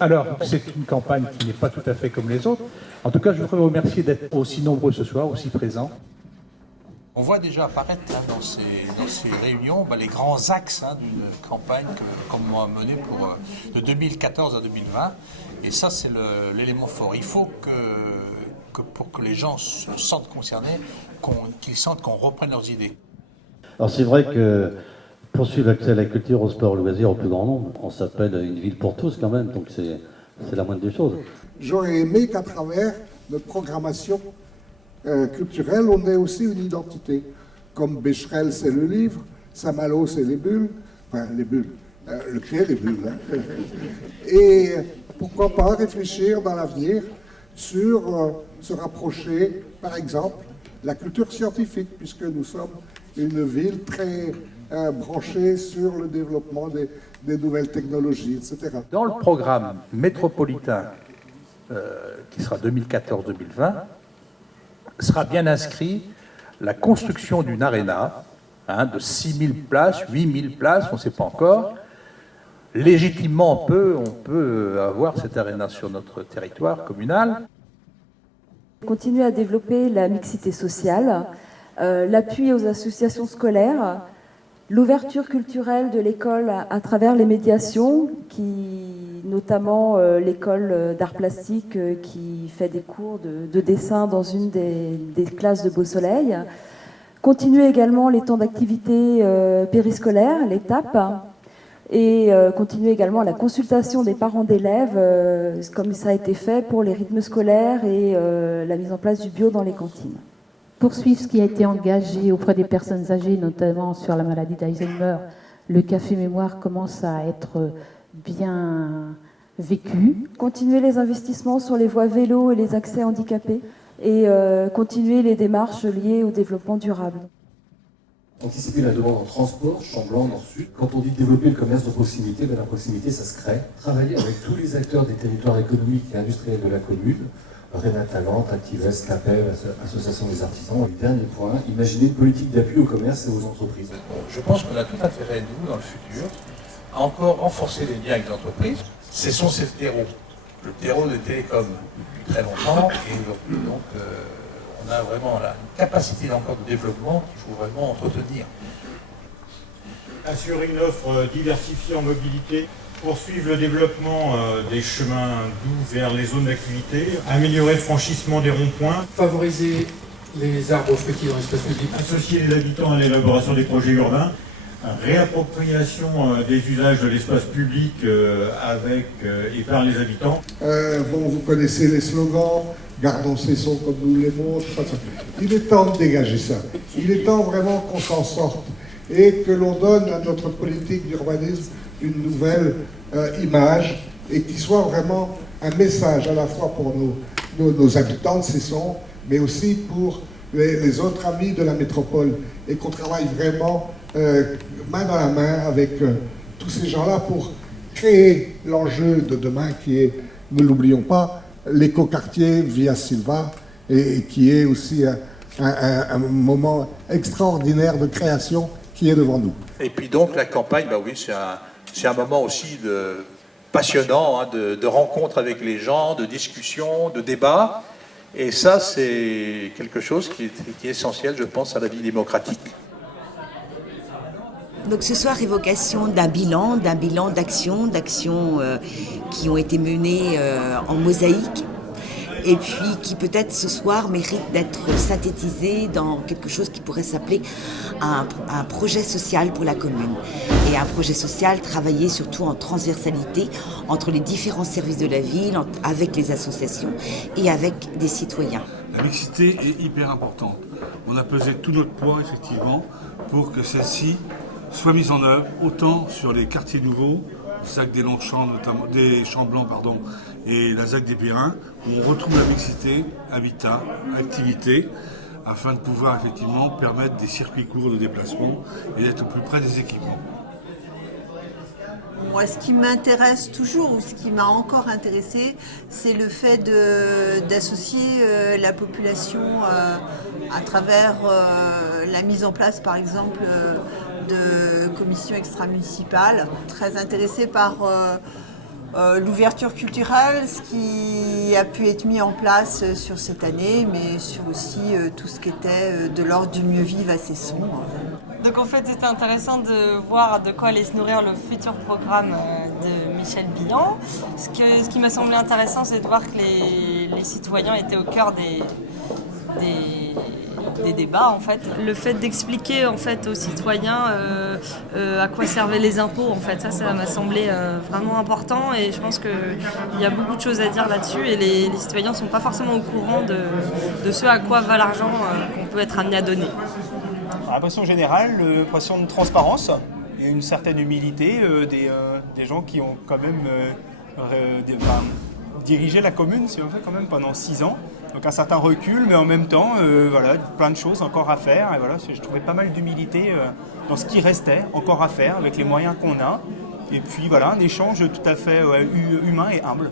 Alors, c'est une campagne qui n'est pas tout à fait comme les autres. En tout cas, je voudrais vous remercier d'être aussi nombreux ce soir, aussi présents. On voit déjà apparaître dans ces réunions les grands axes d'une campagne qu'on a menée de 2014 à 2020. Et ça, c'est l'élément fort. Il faut que pour que les gens se sentent concernés, qu'ils sentent qu'on reprenne leurs idées. Alors c'est vrai que poursuivre l'accès à la culture, au sport, au loisir au plus grand nombre, on s'appelle une ville pour tous quand même, donc c'est la moindre des choses. J'aurais aimé qu'à travers notre programmation culturelle, on ait aussi une identité. Comme Becherel, c'est le livre, Saint-Malo, c'est les bulles, enfin les bulles, le clé, les bulles. Hein. Et pourquoi pas réfléchir dans l'avenir sur se rapprocher, par exemple, de la culture scientifique, puisque nous sommes une ville très branchée sur le développement des nouvelles technologies, etc. Dans le programme métropolitain qui sera 2014-2020, sera bien inscrit la construction d'une aréna de 6 000 places, 8 000 places, on ne sait pas encore. Légitimement, on peut avoir cette aréna sur notre territoire communal. Continuer à développer la mixité sociale, l'appui aux associations scolaires, l'ouverture culturelle de l'école à travers les médiations, notamment l'école d'art plastique qui fait des cours de dessin dans une des classes de Beau-Soleil. Continuer également les temps d'activité périscolaire, les TAP, et continuer également la consultation des parents d'élèves, comme ça a été fait pour les rythmes scolaires et la mise en place du bio dans les cantines. Poursuivre ce qui a été engagé auprès des personnes âgées, notamment sur la maladie d'Alzheimer. Le café mémoire commence à être bien vécu. Continuer les investissements sur les voies vélo et les accès handicapés et continuer les démarches liées au développement durable. Anticiper la demande en transport, Chamblon, Nord-Sud. Quand on dit développer le commerce de proximité, la proximité, ça se crée. Travailler avec tous les acteurs des territoires économiques et industriels de la commune, Réna Talent, Activest, CAPEL, Association des artisans. Et dernier point, imaginer une politique d'appui au commerce et aux entreprises. Je pense qu'on a tout intérêt, nous, dans le futur, à encore renforcer les liens avec les entreprises. Cessons ce terreau, le terreau des télécoms depuis très longtemps, et donc on a vraiment une capacité encore de développement qu'il faut vraiment entretenir. Assurer une offre diversifiée en mobilité, poursuivre le développement des chemins doux vers les zones d'activité, améliorer le franchissement des ronds-points, favoriser les arbres fruitiers dans l'espace public, associer les habitants à l'élaboration des projets urbains, réappropriation des usages de l'espace public avec et par les habitants. Vous connaissez les slogans, gardons ces sons comme nous l'aimons. Il est temps de dégager ça. Il est temps vraiment qu'on s'en sorte et que l'on donne à notre politique d'urbanisme une nouvelle image et qui soit vraiment un message à la fois pour nos habitants de Cesson, mais aussi pour les autres amis de la métropole et qu'on travaille vraiment main dans la main avec tous ces gens-là pour créer l'enjeu de demain qui est, ne l'oublions pas, l'écoquartier Via Silva et qui est aussi un moment extraordinaire de création qui est devant nous. Et puis donc la campagne, oui, c'est un moment aussi passionnant, de rencontre avec les gens, de discussion, de débat. Et ça, c'est quelque chose qui est essentiel, je pense, à la vie démocratique. Donc ce soir, évocation d'un bilan d'actions qui ont été menées en mosaïque et puis qui peut-être ce soir mérite d'être synthétisé dans quelque chose qui pourrait s'appeler un projet social pour la commune. Et un projet social travaillé surtout en transversalité entre les différents services de la ville, avec les associations et avec des citoyens. La mixité est hyper importante. On a pesé tout notre poids effectivement pour que celle-ci soit mise en œuvre autant sur les quartiers nouveaux, ZAC des Longchamps, notamment des Champs Blancs, et la ZAC des Périns, où on retrouve la mixité, habitat, activité, afin de pouvoir effectivement permettre des circuits courts de déplacement et d'être au plus près des équipements. Moi, ce qui m'intéresse toujours, ou ce qui m'a encore intéressé, c'est le fait d'associer la population à travers la mise en place, par exemple, de commissions extra-municipales. Très intéressée par l'ouverture culturelle, ce qui a pu être mis en place sur cette année, mais sur aussi tout ce qui était de l'ordre du mieux vivre à Cesson. Donc en fait, c'était intéressant de voir de quoi allait se nourrir le futur programme de Michel Bihan. Ce qui m'a semblé intéressant, c'est de voir que les citoyens étaient au cœur des débats en fait. Le fait d'expliquer en fait aux citoyens à quoi servaient les impôts, en fait, ça m'a semblé vraiment important et je pense qu'il y a beaucoup de choses à dire là-dessus et les citoyens ne sont pas forcément au courant de ce à quoi va l'argent qu'on peut être amené à donner. L'impression générale, l'impression de transparence et une certaine humilité des gens qui ont quand même dirigé la commune, si on fait quand même pendant 6 ans. Donc un certain recul, mais en même temps, voilà, plein de choses encore à faire. Et voilà, je trouvais pas mal d'humilité dans ce qui restait encore à faire avec les moyens qu'on a. Et puis voilà, un échange tout à fait humain et humble.